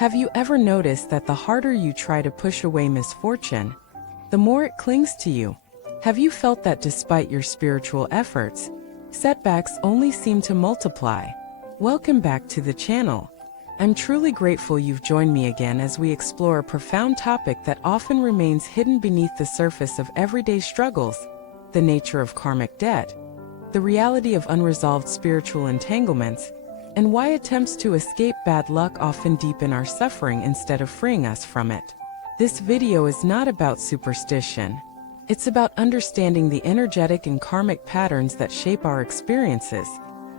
Have you ever noticed that the harder you try to push away misfortune, the more it clings to you? Have you felt that despite your spiritual efforts, setbacks only seem to multiply? Welcome back to the channel. I'm truly grateful you've joined me again as we explore a profound topic that often remains hidden beneath the surface of everyday struggles: the nature of karmic debt, the reality of unresolved spiritual entanglements, and why attempts to escape bad luck often deepen our suffering instead of freeing us from it. This video is not about superstition. It's about understanding the energetic and karmic patterns that shape our experiences,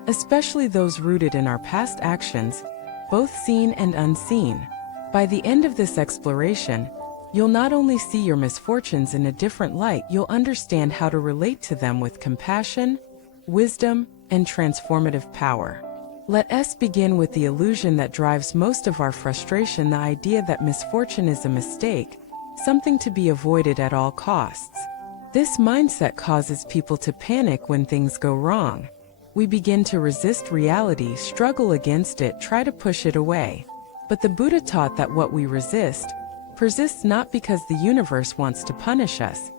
especially those rooted in our past actions, both seen and unseen. By the end of this exploration, you'll not only see your misfortunes in a different light, you'll understand how to relate to them with compassion, wisdom, and transformative power. Let us begin with the illusion that drives most of our frustration: the idea that misfortune is a mistake, something to be avoided at all costs. This mindset causes people to panic when things go wrong. We begin to resist reality, struggle against it, try to push it away. But the Buddha taught that what we resist persists, not because the universe wants to punish us,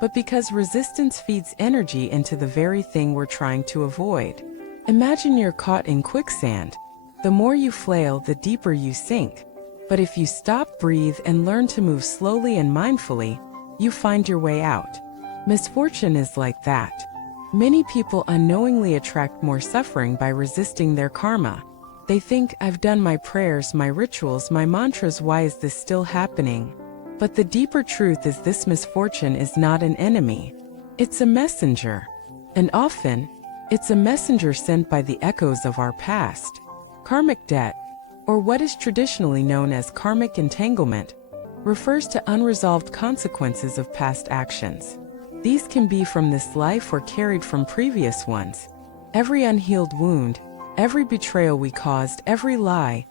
but because resistance feeds energy into the very thing we're trying to avoid. Imagine you're caught in quicksand. The more you flail, the deeper you sink. But if you stop, breathe, and learn to move slowly and mindfully, you find your way out. Misfortune is like that. Many people unknowingly attract more suffering by resisting their karma. They think, "I've done my prayers, my rituals, my mantras, why is this still happening?" But the deeper truth is this: misfortune is not an enemy. It's a messenger. And often, it's a messenger sent by the echoes of our past. Karmic debt, or what is traditionally known as karmic entanglement, refers to unresolved consequences of past actions. These can be from this life or carried from previous ones. Every unhealed wound, every betrayal we caused, every lie,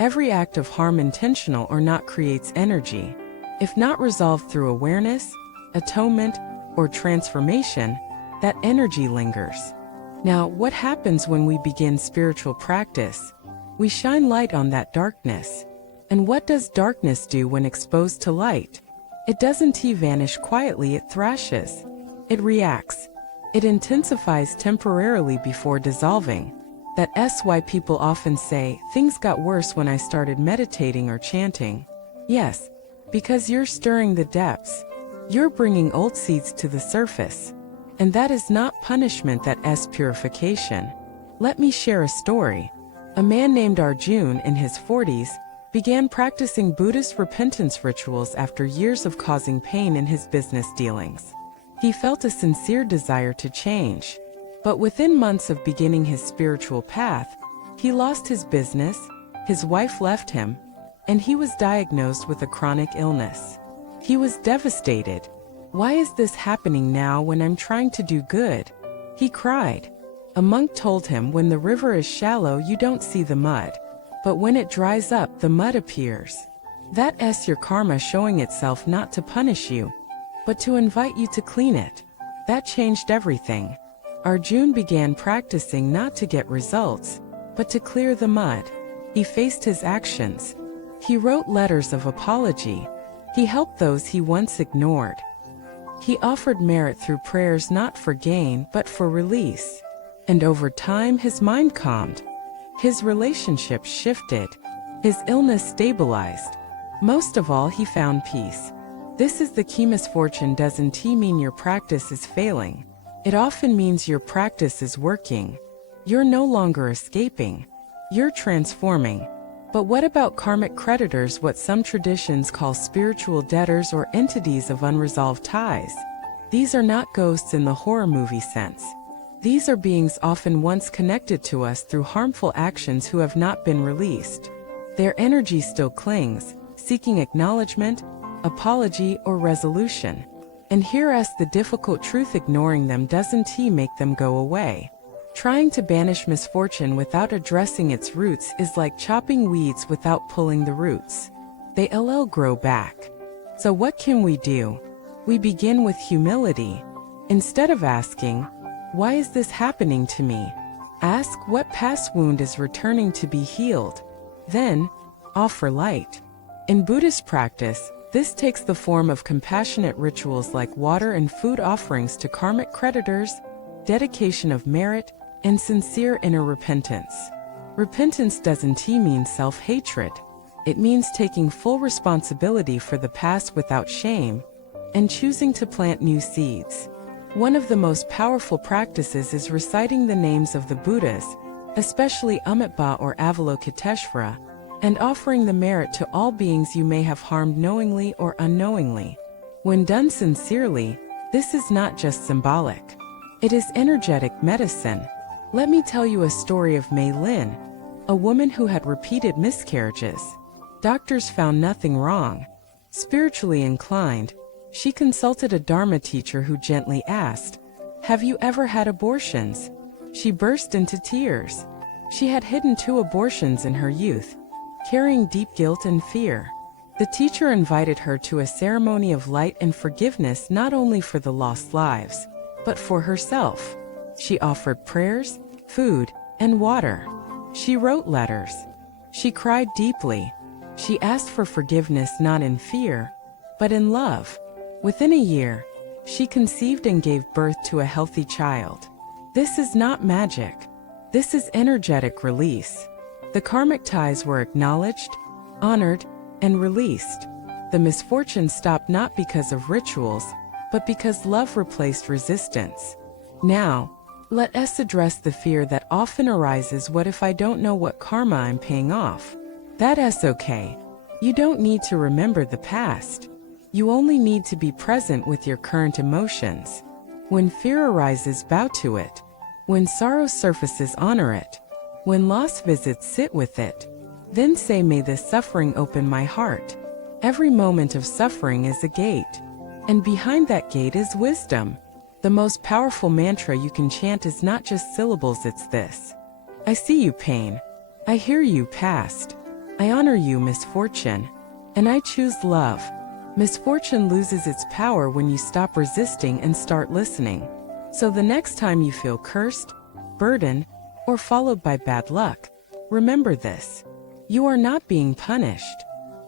every act of harm, intentional or not, creates energy. If not resolved through awareness, atonement, or transformation, that energy lingers. Now, what happens when we begin spiritual practice? We shine light on that darkness. And what does darkness do when exposed to light? It doesn't vanish quietly, it thrashes. It reacts. It intensifies temporarily before dissolving. That's why people often say, "Things got worse when I started meditating or chanting." Yes, because you're stirring the depths. You're bringing old seeds to the surface. And that is not punishment, that's purification. Let me share a story. A man named Arjun in his 40s began practicing Buddhist repentance rituals after years of causing pain in his business dealings. He felt a sincere desire to change. But within months of beginning his spiritual path, he lost his business, his wife left him, and he was diagnosed with a chronic illness. He was devastated. "Why is this happening now when I'm trying to do good?" he cried. A monk told him, "When the river is shallow, you don't see the mud. But when it dries up, the mud appears. That's your karma showing itself, not to punish you, but to invite you to clean it." That changed everything. Arjun began practicing not to get results, but to clear the mud. He faced his actions. He wrote letters of apology. He helped those he once ignored. He offered merit through prayers, not for gain, but for release. And over time, his mind calmed. His relationships shifted. His illness stabilized. Most of all, he found peace. This is the key. Misfortune doesn't mean your practice is failing. It often means your practice is working. You're no longer escaping. You're transforming. But what about karmic creditors, what some traditions call spiritual debtors or entities of unresolved ties? These are not ghosts in the horror movie sense. These are beings often once connected to us through harmful actions who have not been released. Their energy still clings, seeking acknowledgement, apology, or resolution. And here's the difficult truth: ignoring them doesn't make them go away. Trying to banish misfortune without addressing its roots is like chopping weeds without pulling the roots. They'll grow back. So what can we do? We begin with humility. Instead of asking, "Why is this happening to me?" ask, "What past wound is returning to be healed?" Then, offer light. In Buddhist practice, this takes the form of compassionate rituals like water and food offerings to karmic creditors, dedication of merit, and sincere inner repentance. Repentance doesn't mean self-hatred. It means taking full responsibility for the past without shame, and choosing to plant new seeds. One of the most powerful practices is reciting the names of the Buddhas, especially Amitabha or Avalokiteshvara, and offering the merit to all beings you may have harmed knowingly or unknowingly. When done sincerely, this is not just symbolic. It is energetic medicine. Let me tell you a story of Mei Lin, a woman who had repeated miscarriages. Doctors found nothing wrong. Spiritually inclined, she consulted a Dharma teacher who gently asked, "Have you ever had abortions?" She burst into tears. She had hidden 2 abortions in her youth, carrying deep guilt and fear. The teacher invited her to a ceremony of light and forgiveness not only for the lost lives, but for herself. She offered prayers, food, and water. She wrote letters. She cried deeply. She asked for forgiveness not in fear, but in love. Within a year, she conceived and gave birth to a healthy child. This is not magic. This is energetic release. The karmic ties were acknowledged, honored, and released. The misfortune stopped not because of rituals, but because love replaced resistance. Now, let us address the fear that often arises: what if I don't know what karma I'm paying off? That's okay. You don't need to remember the past. You only need to be present with your current emotions. When fear arises, bow to it. When sorrow surfaces, honor it. When loss visits, sit with it. Then say, "May this suffering open my heart." Every moment of suffering is a gate. And behind that gate is wisdom. The most powerful mantra you can chant is not just syllables, it's this: I see you, pain. I hear you, past. I honor you, misfortune. And I choose love. Misfortune loses its power when you stop resisting and start listening. So the next time you feel cursed, burdened, or followed by bad luck, remember this: you are not being punished.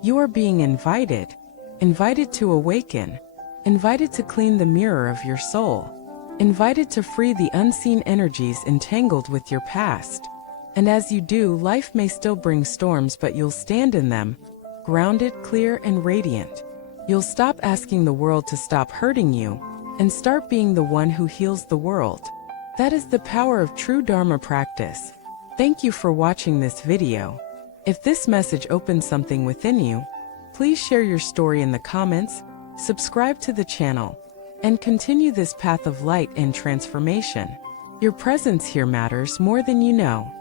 You are being invited. Invited to awaken. Invited to clean the mirror of your soul. Invited to free the unseen energies entangled with your past. And as you do, life may still bring storms, but you'll stand in them, grounded, clear, and radiant. You'll stop asking the world to stop hurting you, and start being the one who heals the world. That is the power of true Dharma practice. Thank you for watching this video. If this message opened something within you, please share your story in the comments, subscribe to the channel, and continue this path of light and transformation. Your presence here matters more than you know.